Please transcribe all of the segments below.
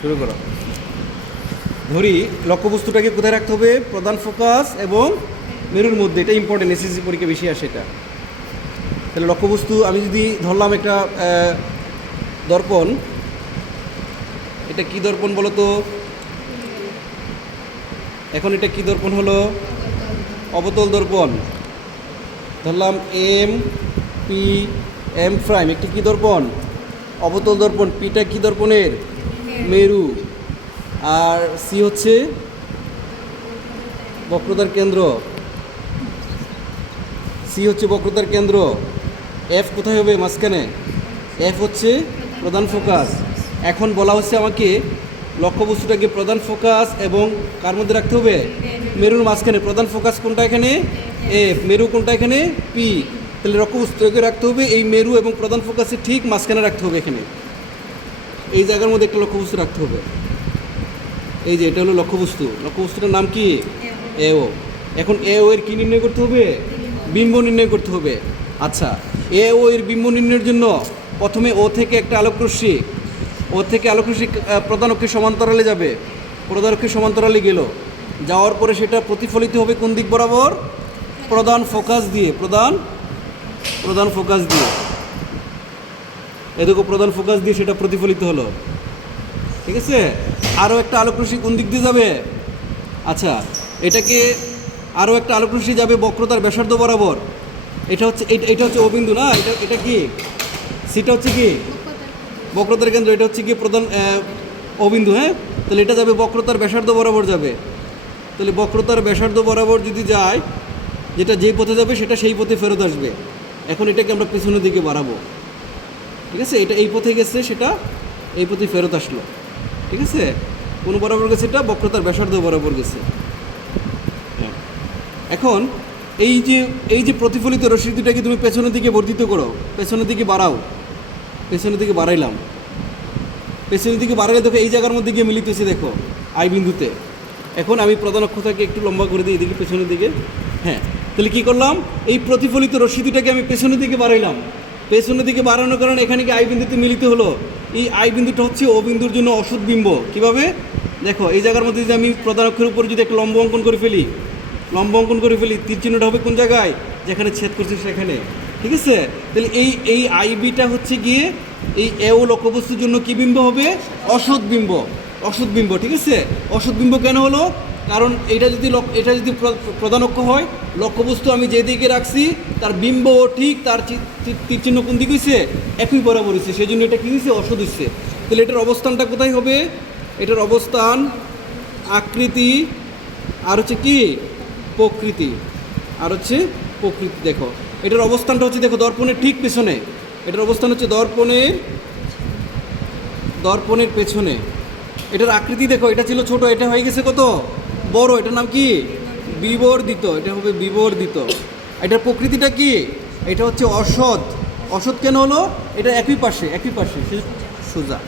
শুরু করো। ধরি লক্ষ্যবস্তুটাকে কোথায় রাখতে হবে? প্রধান ফোকাস এবং মেরুর মধ্যে। এটা ইম্পর্টেন্ট এসএসসি পরীক্ষা বেশি আসে এটা। তাহলে লক্ষ্যবস্তু, আমি যদি ধরলাম একটা দর্পণ। এটা কি দর্পণ বলো তো? এখন এটা কি দর্পণ হলো? অবতল দর্পণ। ধরলাম এম পি এম প্রাইম একটি কি দর্পণ? অবতল দর্পণ। পিটা কি দর্পণের? মেরু। আর সি হচ্ছে বক্রতার কেন্দ্র। সি হচ্ছে বক্রতার কেন্দ্র। এফ কোথায় হবে মাঝখানে? এফ হচ্ছে প্রধান ফোকাস। এখন বলা হচ্ছে আমাকে লক্ষ্যবস্তুটাকে প্রধান ফোকাস এবং কার মধ্যে রাখতে হবে? মেরুর মাঝখানে। প্রধান ফোকাস কোনটা এখানে? এফ মেরু কোনটা এখানে? পি তাহলে লক্ষ্যবস্তুটাকে রাখতে হবে। এই মেরু এবং প্রধান ফোকাসে ঠিক মাঝখানে রাখতে হবে এখানে। এই জায়গার মধ্যে একটা লক্ষ্যবস্তু রাখতে হবে। এই যে এটা হলো লক্ষ্যবস্তু। লক্ষ্যবস্তুটার নাম কি? এও। এখন এও এর কি নির্ণয় করতে হবে? বিম্ব। নির্ণয় করতে হবে। আচ্ছা এ ও এর বিম্ব নির্ণয়ের জন্য প্রথমে ও থেকে একটা আলোকরশ্মি ও থেকে আলোকরশ্মি প্রধান অক্ষের সমান্তরালে যাবে। প্রধান অক্ষের সমান্তরালে গেল। যাওয়ার পরে সেটা প্রতিফলিত হবে কোন দিক বরাবর? প্রধান ফোকাস দিয়ে প্রধান প্রধান ফোকাস দিয়ে। এদিকে প্রধান ফোকাস দিয়ে সেটা প্রতিফলিত হলো। ঠিক আছে? আরও একটা আলোকরশ্মি কোন দিক দিয়ে যাবে? আচ্ছা এটাকে আরও একটা আলোকরশ্মি যাবে বক্রতার ব্যাসার্ধ বরাবর। এটা হচ্ছে এটা হচ্ছে অবিন্দু না? এটা এটা কি? সিটা হচ্ছে কি? বক্রতার কেন্দ্র, এটা হচ্ছে কি প্রধান অবিন্দু হ্যাঁ? তাহলে এটা যাবে বক্রতার ব্যাসার্ধ বরাবর যাবে। তাহলে বক্রতার ব্যাসার্ধ বরাবর যদি যায়, যেটা যেই পথে যাবে, সেটা সেই পথে ফেরত আসবে। এখন এটাকে আমরা পেছনের দিকে বাড়াবো। ঠিক আছে? এটা এই পথে গেছে, সেটা এই পথে ফেরত আসলো। ঠিক আছে? কোন বরাবর গেছে, এটা বক্রতার ব্যাসার্ধ বরাবর গেছে। হ্যাঁ। এখন এই যে এই যে প্রতিফলিত রশ্মি দুটাকে তুমি পেছনের দিকে বর্ধিত করো? পেছনের দিকে বাড়াও। পেছনের দিকে বাড়াইলাম। পেছনের দিকে বাড়াইলে দেখো, এই জায়গার মধ্যে গিয়ে মিলিত হয়েছে, দেখো, আই বিন্দুতে। এখন আমি প্রধান অক্ষতাকে একটু লম্বা করে দিই, এদিকে পেছনের দিকে। হ্যাঁ তাহলে কী করলাম? এই প্রতিফলিত রশ্মি দুটাকে আমি পেছনের দিকে বাড়াইলাম। পেছনের দিকে বাড়ানোর কারণে এখানে কি আই বিন্দুতে মিলিত হলো? এই আই বিন্দুটা হচ্ছে ও বিন্দুর জন্য অসৎ বিম্ব। কীভাবে? দেখো, এই জায়গার মধ্যে যদি আমি প্রধান অক্ষের উপর যদি একটা লম্ব অঙ্কন করে ফেলি, লম্ব অঙ্কন করে ফেলি, তীর চিহ্নটা হবে কোন জায়গায়? যেখানে ছেদ করছে সেখানে। ঠিক আছে? তাহলে এই এই আইবিটা হচ্ছে গিয়ে এই এও লক্ষ্যবস্তুর জন্য কি বিম্ব হবে? অসৎ বিম্ব। অসৎ বিম্ব, ঠিক আছে? অসৎ বিম্ব কেন হলো? কারণ এটা যদি এটা যদি প্র- প্রধান অক্ষ হয় লক্ষ্যবস্তু আমি যেদিকে রাখছি, তার বিম্ব ঠিক, তার চি- চি- চিহ্ন কোন দিকে হয়েছে একই বরাবর হয়েছে সেই জন্য এটা কী হয়েছে অসৎ হয়েছে তাহলে এটার অবস্থানটা কোথায় হবে? এটার অবস্থান আকৃতি আর হচ্ছে কি? প্রকৃতি। আর হচ্ছে প্রকৃতি, দেখো। এটার অবস্থানটা হচ্ছে, দেখো, দর্পণের ঠিক পেছনে। এটার অবস্থান হচ্ছে দর্পণের দর্পণের পেছনে। এটার আকৃতি, দেখো, এটা ছিল ছোট, এটা হয়ে গেছে কত? বড়, এটার নাম কি? বিবর্ধিত, এটা হবে বিবর্ধিত। এটার প্রকৃতিটা কি? এটা হচ্ছে অসৎ। অসৎ কেন হলো? এটা একই পাশে একই পাশে সোজা।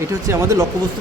এটা হচ্ছে আমাদের লক্ষ্যবস্তু।